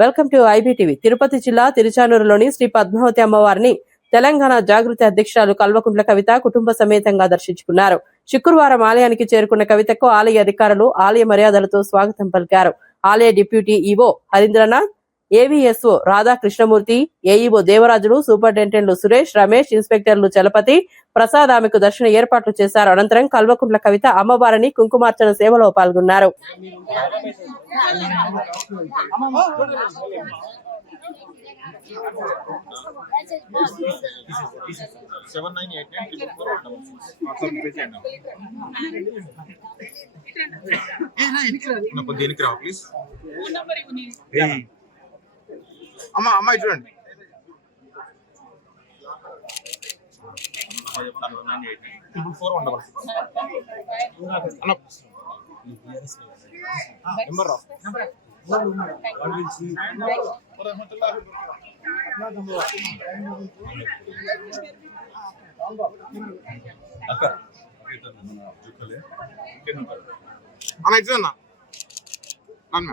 Welcome to IBTV. Tirupati జిల్లా తిరుచానూరులోని శ్రీ పద్మావతి అమ్మవారిని తెలంగాణ జాగృతి అధ్యక్షురాలు కల్వకుంట్ల కవిత కుటుంబ సమేతంగా దర్శించుకున్నారు. శుక్రవారం ఆలయానికి చేరుకున్న కవితకు ఆలయ అధికారులు ఆలయ మర్యాదలతో స్వాగతం పలికారు. ఆలయ deputy EO Harindranath, AVSO Radhakrishnamurthy, AEO Devarajulu, సూపరింటెండెంట్లు సురేష్, రమేష్, ఇన్స్పెక్టర్లు చలపతి, ప్రసాద్ ఆమెకు దర్శన ఏర్పాట్లు చేశారు. అనంతరం కల్వకుంట్ల కవిత అమ్మవారిని కుంకుమార్చన సేవలో పాల్గొన్నారు. అమ్మాయి చూడండి. అన్న ఇట్లా అన్న